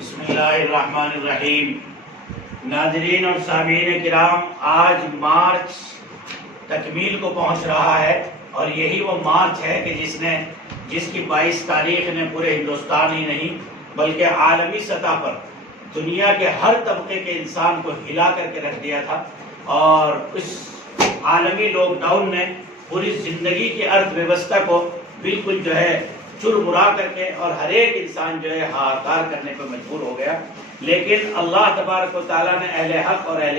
بسم اللہ الرحمن الرحیم۔ ناظرین اور سامعین کرام، آج مارچ تکمیل کو پہنچ رہا ہے اور یہی وہ مارچ ہے کہ جس کی 22 تاریخ نے پورے ہندوستان ہی نہیں بلکہ عالمی سطح پر دنیا کے ہر طبقے کے انسان کو ہلا کر کے رکھ دیا تھا، اور اس عالمی لاک ڈاؤن نے پوری زندگی کی ارتھ ویوستھا کو بالکل چرمرا کر کے اور ہر ایک انسان ہاکار کرنے پر مجبور ہو گیا۔ لیکن اللہ تبارک و تعالیٰ نے اہل حق اور اہل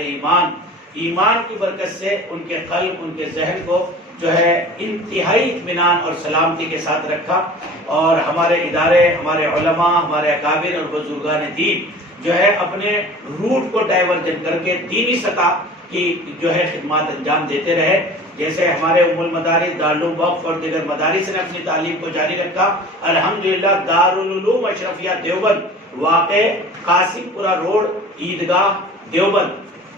ایمان کی برکت سے ان کے قلب، ان کے ذہن کو انتہائی اطمینان اور سلامتی کے ساتھ رکھا، اور ہمارے ادارے، ہمارے علماء، ہمارے اکابر اور بزرگان دین اپنے روٹ کو ڈائیورجن کر کے دینی سطح کی خدمات انجام دیتے رہے۔ جیسے ہمارے ام المدارس، دارالعلوم وقف اور دیگر مدارس نے اپنی تعلیم کو جاری رکھا، الحمدللہ دارالعلوم اشرفیہ دیوبند واقع قاسم پورہ روڈ عیدگاہ دیوبند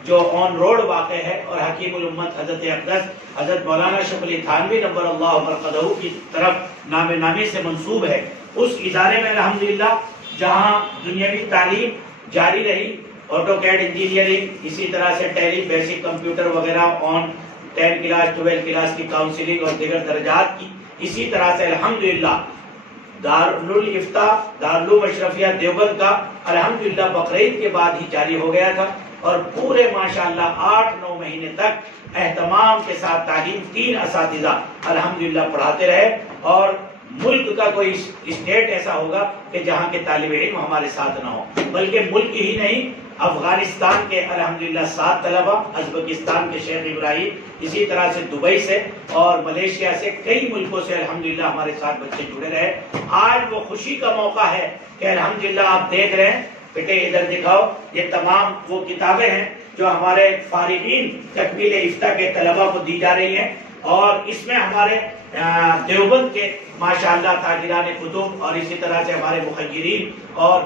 جو آن روڈ واقع ہے، اور حکیم الامت حضرت اقدس حضرت مولانا اشرف علی تھانوی نور اللہ مرقدہ کی طرف نام نامی سے منسوب ہے، اس ادارے میں الحمدللہ جہاں دنیاوی تعلیم جاری رہی، آٹو کیڈ انجینئرنگ، اسی طرح سے ٹیلی، بیسک کمپیوٹر وغیرہ آن 10 کلاس 12 کلاس کی کاؤنسلنگ اور دیگر درجات کی، اسی طرح سے الحمدللہ دارالفتہ دارالعلوم اشرفیہ دیوبند کا الحمدللہ بقرعید کے بعد ہی جاری ہو گیا تھا، اور پورے ماشاءاللہ 8-9 مہینے تک اہتمام کے ساتھ تعلیم 3 اساتذہ الحمدللہ پڑھاتے رہے، اور ملک کا کوئی اسٹیٹ ایسا ہوگا کہ جہاں کے طالب علم ہمارے ساتھ نہ ہو، بلکہ ملک ہی نہیں، افغانستان کے الحمدللہ 7 طلبہ، ازبکستان کے شیخ ابراہیم، اسی طرح سے دبئی سے اور ملیشیا سے کئی ملکوں سے الحمدللہ ہمارے ساتھ بچے جڑے رہے۔ آج وہ خوشی کا موقع ہے کہ الحمدللہ آپ دیکھ رہے ہیں، بیٹے ادھر دکھاؤ، یہ تمام وہ کتابیں ہیں جو ہمارے فارغین تکمیل افتہ کے طلبہ کو دی جا رہی ہیں، اور اس میں ہمارے دیوبند کے ماشاءاللہ تاجران کتب اور اسی طرح سے ہمارے مخیرین اور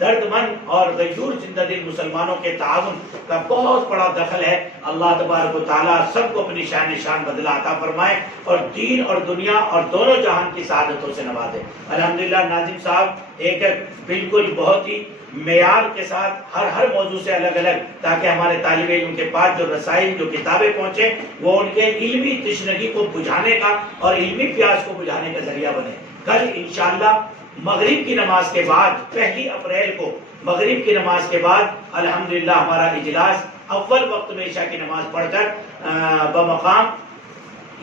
درد مند اور غیور زندہ دل مسلمانوں کے تعاون کا بہت بڑا دخل ہے۔ اللہ تبارک و تعالیٰ سب کو اپنی شان بدلہ عطا فرمائے، اور دین اور دنیا اور دونوں جہان کی سعادتوں سے نوازے۔ الحمدللہ ناظم صاحب ایک بالکل بہت ہی معیار کے ساتھ ہر موضوع سے الگ الگ، تاکہ ہمارے طالب علم کے پاس جو رسائل، جو کتابیں پہنچے، وہ ان کے علمی تشنگی کو بجھانے کا اور علمی پیاس کو بجھانے کا ذریعہ بنے۔ کل انشاءاللہ مغرب کی نماز کے بعد 1 اپریل کو مغرب کی نماز کے بعد الحمدللہ ہمارا اجلاس اول وقت میں عشاء کی نماز پڑھ کر بمقام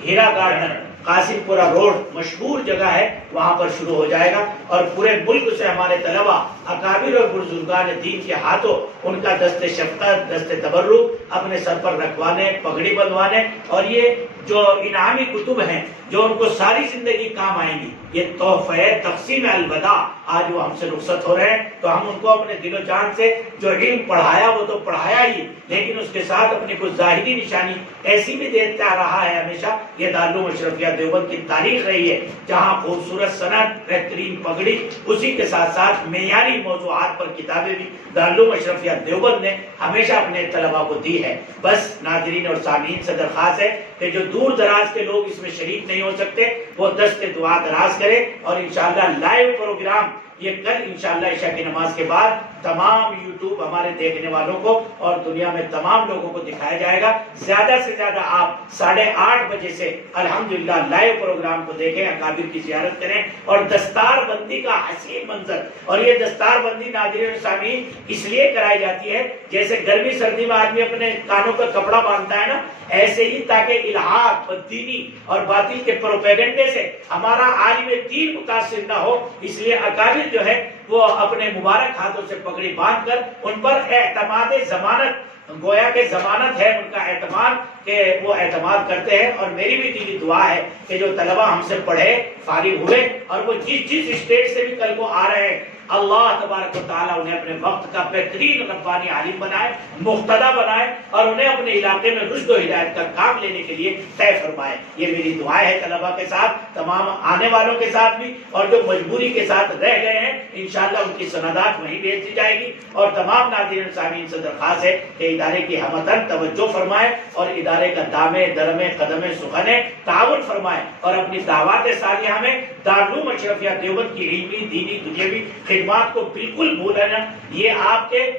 ہیرا گارڈن قاسم پورہ روڈ مشہور جگہ ہے، وہاں پر شروع ہو جائے گا، اور پورے ملک سے ہمارے طلبہ، اکابر اور بزرگان دین کے ہاتھوں ان کا دست شفقت، دست تبرک اپنے سر پر رکھوانے، پگڑی بندھوانے، اور یہ جو انعامی کتب ہیں جو ان کو ساری زندگی کام آئیں گی، یہ تحفہ تقسیم الوداع، آج وہ ہم سے رخصت ہو رہے ہیں، تو ہم ان کو اپنے دل و جان سے جو علم پڑھایا وہ تو پڑھایا ہی، لیکن اس کے ساتھ اپنی کچھ ظاہری نشانی ایسی بھی دیتا رہا ہے ہمیشہ۔ یہ دارالعلوم اشرفیہ دیوبند کی تاریخ رہی ہے، جہاں خوبصورت سند، بہترین پگڑی، اسی کے ساتھ ساتھ معیاری موضوعات پر کتابیں بھی دارالعلوم اشرفیہ دیوبند نے ہمیشہ اپنے طلباء کو دی ہے۔ بس ناظرین اور سامعین سے درخواست ہے کہ جو دور دراز کے لوگ اس میں شریک نہیں ہو سکتے، وہ دست دعا دراز کرے، اور انشاءاللہ لائیو پروگرام یہ کل انشاءاللہ عشاء کی نماز کے بعد تمام یوٹیوب ہمارے دیکھنے والوں کو اور دنیا میں تمام لوگوں کو دکھایا جائے گا۔ زیادہ سے زیادہ آپ 8:30 بجے سے الحمدللہ لائیو پروگرام کو دیکھیں، اکابر کی زیارت کریں، اور دستار بندی کا حسین منظر، اور یہ دستار بندی ناظرین و سامعین اس لیے کرائی جاتی ہے، جیسے گرمی سردی میں آدمی اپنے کانوں کا کپڑا باندھتا ہے نا، ایسے ہی تاکہ الحاد، بددینی اور باطل کے پروپیگنڈے سے ہمارا عالم دین متاثر نہ ہو، اس لیے اکابر جو ہے وہ اپنے مبارک ہاتھوں سے پگڑی باندھ کر ان پر اعتماد ضمانت، گویا کہ ضمانت ہے ان کا اعتماد، کہ وہ اعتماد کرتے ہیں۔ اور میری بھی دلی دعا ہے کہ جو طلبہ ہم سے پڑھے، فارغ ہوئے، اور وہ جس اسٹیٹ سے بھی کل کو آ رہے ہیں، اللہ تبارک و تعالیٰ انہیں اپنے وقت کا بہترین ربانی عالم بنائے، مقتدی بنائے، اور انہیں اپنے علاقے میں رشد و ہدایت کا کام لینے کے لیے طے فرمائے۔ یہ میری دعا ہے طلبہ کے ساتھ، تمام آنے والوں کے ساتھ بھی، اور جو مجبوری کے ساتھ رہ گئے ہیں انشاءاللہ ان کی سندات وہیں بھیج دی جائے گی۔ اور تمام ناظرین سامعین سے درخواست ہے کہ ادارے کی ہمتن توجہ فرمائے، اور ادارے کا دامے درمے قدمے سخنے تعاون فرمائے، اور اپنی دعوات صالحہ میں دارالعلوم اشرفیہ دیوبند کی علمی دینی دنیاوی خدمات کو بالکل بھولیں نہ. یہ آپ کے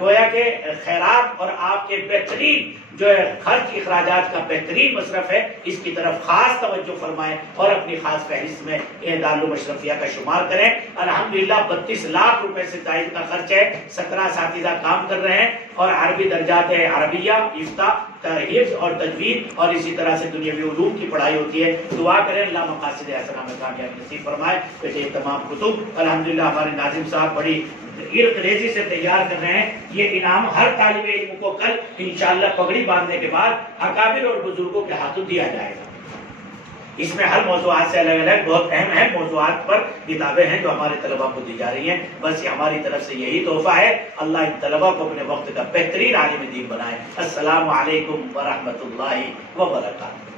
گویا کے خیرات اور آپ کے بہترین جو ہے خرچ اخراجات کا بہترین مصرف ہے، اس کی طرف خاص توجہ فرمائیں اور اپنی خاص فہرست میں دارالعلوم اشرفیہ کا شمار کریں. الحمدللہ 32 لاکھ روپے سے زائد کا خرچ ہے. 17 اساتذہ کام کر رہے ہیں اور عربی درجات عربیہ، افتاء، حفظ اور تجوید اور اسی طرح سے دنیاوی علوم کی پڑھائی ہوتی ہے. دعا کریں اللہ مقاصد حسنہ میں کامیابی نصیب فرمائے. یہ تمام کتب الحمدللہ ہمارے ناظم صاحب بڑی ریزی سے تیار کر رہے ہیں. یہ انعام ہر طالب علم کو کل انشاءاللہ پگڑی باندھنے کے بعد اکابر اور بزرگوں کے ہاتھوں دیا جائے گا. اس میں ہر موضوعات سے الگ الگ بہت اہم موضوعات پر کتابیں ہیں جو ہمارے طلبہ کو دی جا رہی ہیں. بس یہ ہماری طرف سے یہی تحفہ ہے. اللہ ان طلبہ کو اپنے وقت کا بہترین عالم دین بنائے. السلام علیکم ورحمۃ اللہ وبرکاتہ.